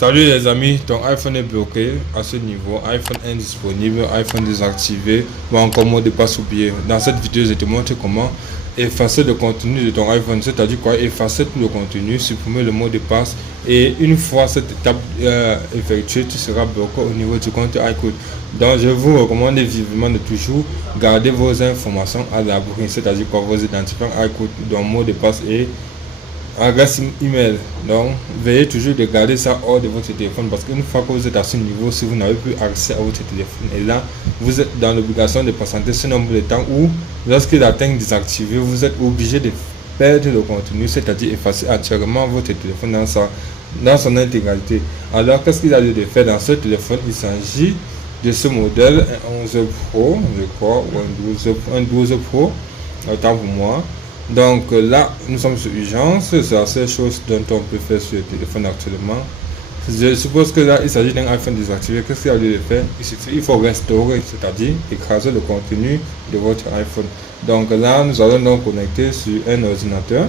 Salut les amis, ton iPhone est bloqué à ce niveau, iPhone indisponible, iPhone désactivé ou encore mot de passe oublié. Dans cette vidéo, je te montre comment effacer le contenu de ton iPhone, c'est-à-dire quoi, effacer tout le contenu, supprimer le mot de passe, et une fois cette étape effectuée, tu seras bloqué au niveau du compte iCloud. Donc je vous recommande vivement de toujours garder vos informations à l'abri, c'est-à-dire quoi, vos identifiants iCloud, dont mot de passe et adresse email. Donc veuillez toujours de garder ça hors de votre téléphone, parce qu'une fois que vous êtes à ce niveau, si vous n'avez plus accès à votre téléphone, et là vous êtes dans l'obligation de patienter ce nombre de temps où, lorsqu'il atteint désactivé, vous êtes obligé de perdre le contenu, c'est-à-dire effacer entièrement votre téléphone dans son intégralité. Alors qu'est-ce qu'il a lieu de faire dans ce téléphone? Il s'agit de ce modèle, un 11 Pro, je crois, ou un 12 Pro, autant pour moi. Donc là, nous sommes sur urgence, c'est la seule chose dont on peut faire sur le téléphone actuellement. Je suppose que là, il s'agit d'un iPhone désactivé. Qu'est-ce qu'il y a lieu de faire? Il faut restaurer, c'est-à-dire écraser le contenu de votre iPhone. Donc là, nous allons donc connecter sur un ordinateur.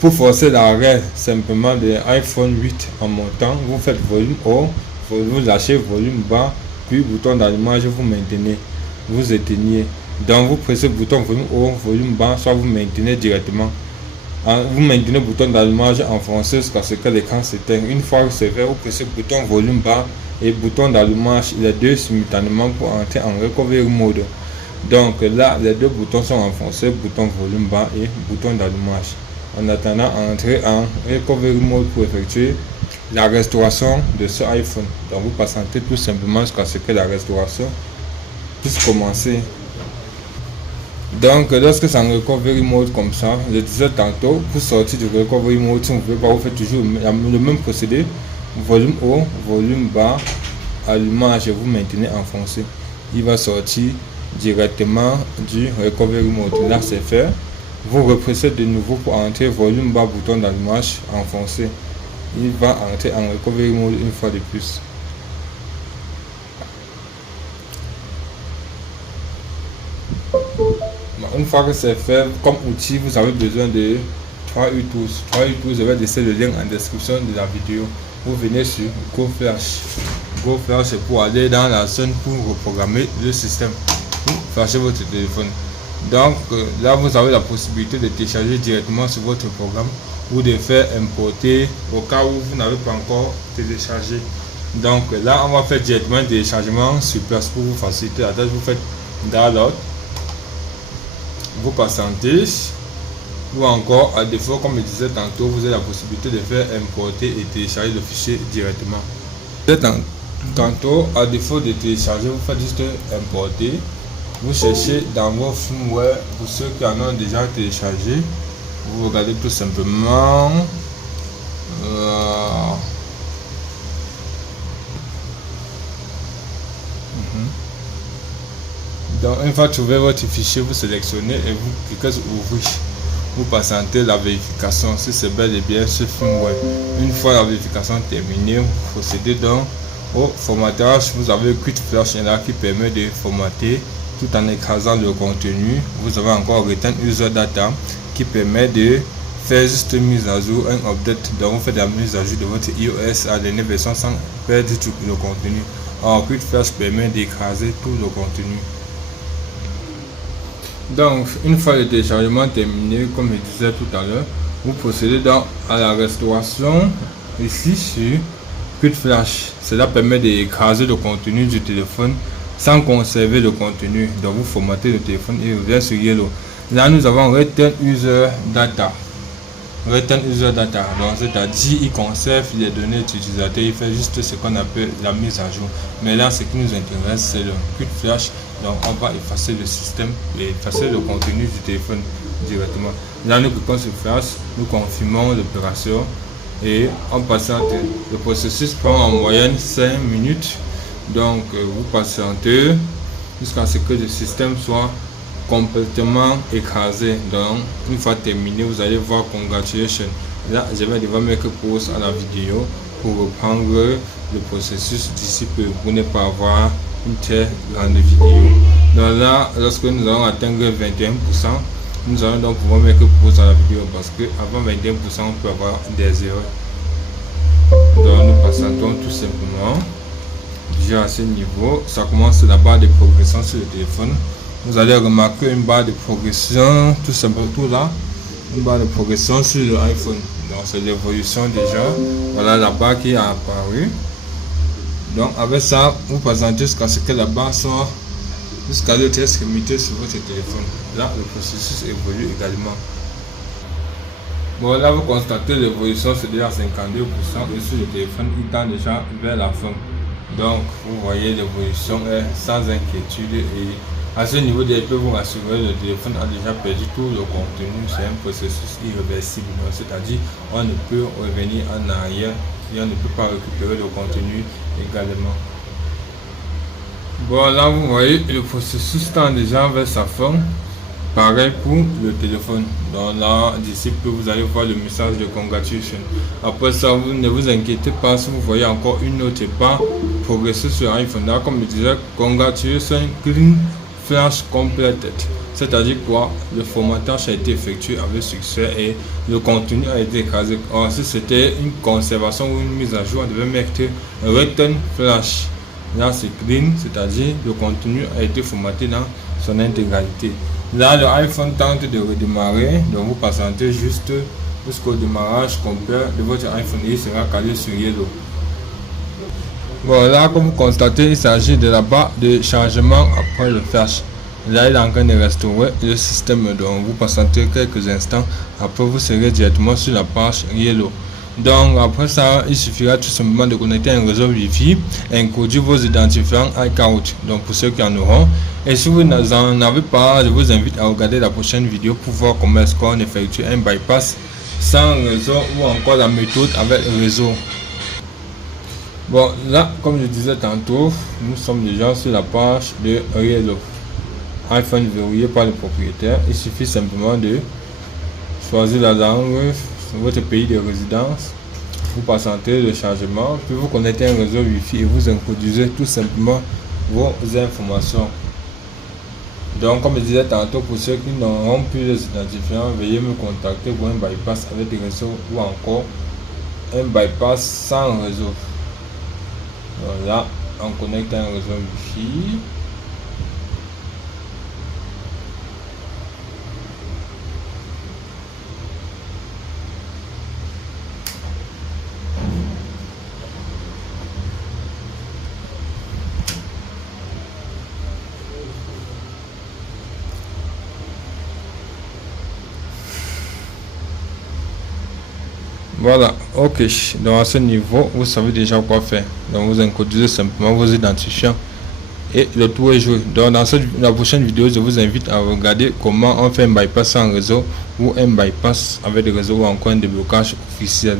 Pour forcer l'arrêt simplement de iPhone 8 en montant, vous faites volume haut, vous lâchez volume bas, puis bouton d'allumage, vous maintenez, vous éteignez. Donc vous pressez le bouton volume haut, volume bas, soit vous maintenez directement. Vous maintenez le bouton d'allumage enfoncé jusqu'à ce que l'écran s'éteigne. Une fois que c'est fait, vous pressez le bouton volume bas et bouton d'allumage, les deux simultanément, pour entrer en recovery mode. Donc là, les deux boutons sont enfoncés, bouton volume bas et bouton d'allumage. En attendant, entrer en recovery mode pour effectuer la restauration de ce iPhone. Donc vous patientez tout simplement jusqu'à ce que la restauration puisse commencer. Donc lorsque c'est en recovery mode comme ça, je disais tantôt, pour sortir du recovery mode, si vous ne pouvez pas, vous faites toujours le même procédé, volume haut, volume bas, allumage, et vous maintenez enfoncé. Il va sortir directement du recovery mode. Là c'est fait. Vous repressez de nouveau pour entrer, volume bas, bouton d'allumage enfoncé. Il va entrer en recovery mode une fois de plus. Une fois que c'est fait, comme outil, vous avez besoin de 3U-Tools. 3U-Tools, je vais laisser le lien en description de la vidéo. Vous venez sur GoFlash. GoFlash, c'est pour aller dans la zone pour reprogrammer le système. Vous flashez votre téléphone. Donc là, vous avez la possibilité de télécharger directement sur votre programme ou de faire importer au cas où vous n'avez pas encore téléchargé. Donc là, on va faire directement un téléchargement sur place pour vous faciliter la tâche. Vous faites download. Vous patientez, ou encore à défaut, comme je disais tantôt, vous avez la possibilité de faire importer et télécharger le fichier directement. Tantôt, à défaut de télécharger, vous faites juste importer. Vous cherchez dans vos firmware, pour ceux qui en ont déjà téléchargé, vous regardez tout simplement Donc une fois trouvé votre fichier, vous sélectionnez et vous cliquez sur ouvrir. Vous patientez la vérification si c'est bel et bien ce firmware. Une fois la vérification terminée, vous procédez donc au formatage. Vous avez Quick Flash là qui permet de formater tout en écrasant le contenu. Vous avez encore Return User Data qui permet de faire juste une mise à jour, un update. Donc vous faites la mise à jour de votre iOS à la dernière version sans perdre tout le contenu. Alors Quick Flash permet d'écraser tout le contenu. Donc une fois le téléchargement terminé, comme je disais tout à l'heure, vous procédez donc à la restauration ici sur Quick Flash. Cela permet d'écraser le contenu du téléphone sans conserver le contenu. Donc vous formatez le téléphone et revient sur Yellow. Là nous avons Return User Data. Return User Data, donc c'est-à-dire il conserve les données d'utilisateur, il fait juste ce qu'on appelle la mise à jour. Mais là ce qui nous intéresse c'est le Quick Flash. Donc on va effacer le système et effacer le contenu du téléphone directement. Là nous cliquons sur Flash, nous confirmons l'opération et on patiente. Le processus prend en moyenne 5 minutes. Donc vous patientez jusqu'à ce que le système soit complètement écrasé. Donc une fois terminé, vous allez voir congratulations. Là je vais devoir mettre pause à la vidéo pour reprendre le processus d'ici peu pour ne pas avoir une très grande vidéo. Donc là, lorsque nous allons atteindre 21%, nous allons donc pouvoir mettre pause à la vidéo, parce que avant 21% on peut avoir des erreurs. passons tout simplement. Déjà à ce niveau, ça commence la barre de progression sur le téléphone. Vous allez remarquer une barre de progression, tout simplement tout là, une barre de progression sur l'iPhone. Donc c'est l'évolution déjà. Voilà la barre qui a apparu. Donc avec ça, vous présentez jusqu'à ce que la barre soit jusqu'à l'autre extrémité sur votre téléphone. Là, le processus évolue également. Bon, là vous constatez l'évolution, c'est déjà 52% et sur le téléphone, il tend déjà vers la fin. Donc, vous voyez l'évolution est sans inquiétude et à ce niveau, je peux vous rassurer, le téléphone a déjà perdu tout le contenu. C'est un processus irréversible, c'est-à-dire on ne peut revenir en arrière et on ne peut pas récupérer le contenu également. Bon, là vous voyez le processus tend déjà vers sa fin. Pareil pour le téléphone. Donc là, d'ici peu, vous allez voir le message de congratulations. Après ça, vous ne vous inquiétez pas si vous voyez encore une autre barre progresser sur iPhone. Là, comme je disais, congratulations green flash completed. C'est-à-dire quoi? Le formatage a été effectué avec succès et le contenu a été écrasé. Or, si c'était une conservation ou une mise à jour, on devait mettre return flash. Là, c'est green, c'est-à-dire le contenu a été formaté dans son intégralité. Là, le iPhone tente de redémarrer, donc vous patientez juste jusqu'au démarrage complet de votre iPhone et il sera calé sur Yellow. Bon, là, comme vous constatez, il s'agit de la barre de chargement après le flash. Là, il est en train de restaurer le système, donc vous patientez quelques instants, après vous serez directement sur la page Yellow. Donc après ça, il suffira tout simplement de connecter un réseau Wi-Fi et introduire vos identifiants iCloud, donc pour ceux qui en auront. Et si vous n'en avez pas, je vous invite à regarder la prochaine vidéo pour voir comment est-ce qu'on effectue un bypass sans réseau ou encore la méthode avec le réseau. Bon, là, comme je disais tantôt, nous sommes déjà sur la page de Yellow. iPhone verrouillé par le propriétaire. Il suffit simplement de choisir la langue, votre pays de résidence, vous patientez le chargement, puis vous connectez un réseau Wi-Fi et vous introduisez tout simplement vos informations. Donc, comme je disais tantôt, pour ceux qui n'auront plus les identifiants, veuillez me contacter pour un bypass avec des réseaux ou encore un bypass sans réseau. Donc là, on connecte un réseau Wi-Fi. Voilà, ok. Donc à ce niveau, vous savez déjà quoi faire. Donc vous introduisez simplement vos identifiants et le tour est joué. Donc dans la prochaine vidéo, je vous invite à regarder comment on fait un bypass sans réseau ou un bypass avec des réseaux ou encore un déblocage officiel.